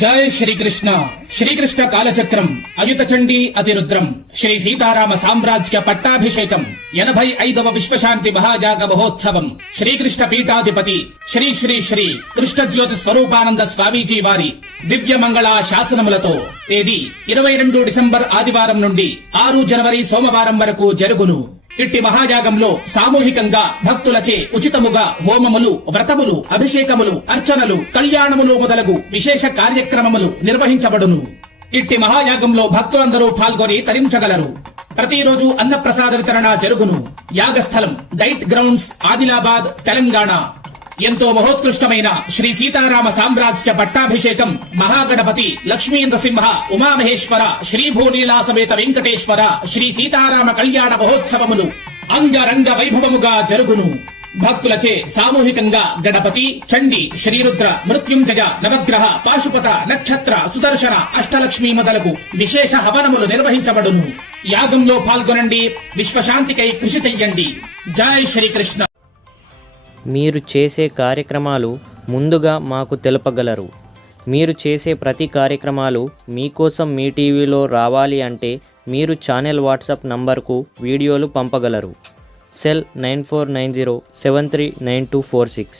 జై శ్రీకృష్ణ కాలచక్రం అయుత చండీ అతిరుద్రం శ్రీ సీతారామ సామ్రాజ్య పట్టాభిషేకం 85వ విశ్వశాంతి మహాయాగ మహోత్సవం శ్రీకృష్ణ పీఠాధిపతి శ్రీ శ్రీ శ్రీ కృష్ణజ్యోతి స్వరూపానంద స్వామీజీ వారి దివ్య మంగళ శాసనములతో తేదీ 22 డిసెంబర్ ఆదివారం నుండి 6 జనవరి సోమవారం వరకు జరుగును. ఇట్టి మహాయాగంలో సామూహికంగా భక్తులచే ఉచితముగా హోమములు, వ్రతములు, అభిషేకములు, అర్చనలు, కళ్యాణములు మొదలగు విశేష కార్యక్రమములు నిర్వహించబడును. ఇట్టి మహాయాగంలో భక్తులందరూ పాల్గొని తరించగలరు. ప్రతిరోజు అన్నప్రసాద వితరణ జరుగును. యాగస్థలం డైట్ గ్రౌండ్స్, ఆదిలాబాద్, తెలంగాణ. ఎంతో మహోత్కృష్టమైన శ్రీ సీతారామ సామ్రాజ్య పట్టాభిషేకం మహాగణపతి లక్ష్మీ నృసింహ ఉమామహేశ్వర శ్రీ భూలీలా సమేత వెంకటేశ్వర శ్రీ సీతారామ కళ్యాణ మహోత్సవములు అంగరంగ వైభవముగా జరుగును. భక్తులచే సామూహికంగా గణపతి, చండి, శ్రీరుద్ర, మృత్యుంజయ, నవగ్రహ, పాశుపత, నక్షత్ర, సుదర్శన, అష్టలక్ష్మి మొదలగు విశేష హవనములు నిర్వహించబడును. యాగంలో పాల్గొనండి, విశ్వశాంతికై కృషి చెయ్యండి. జై శ్రీకృష్ణ. మీరు చేసే కార్యక్రమాలు ముందుగా మాకు తెలుపగలరు. మీరు చేసే ప్రతి కార్యక్రమాలు మీకోసం మీ టీవీలో రావాలి అంటే మీరు ఛానల్ వాట్సాప్ నంబర్కు వీడియోలు పంపగలరు. సెల్ 9490739246.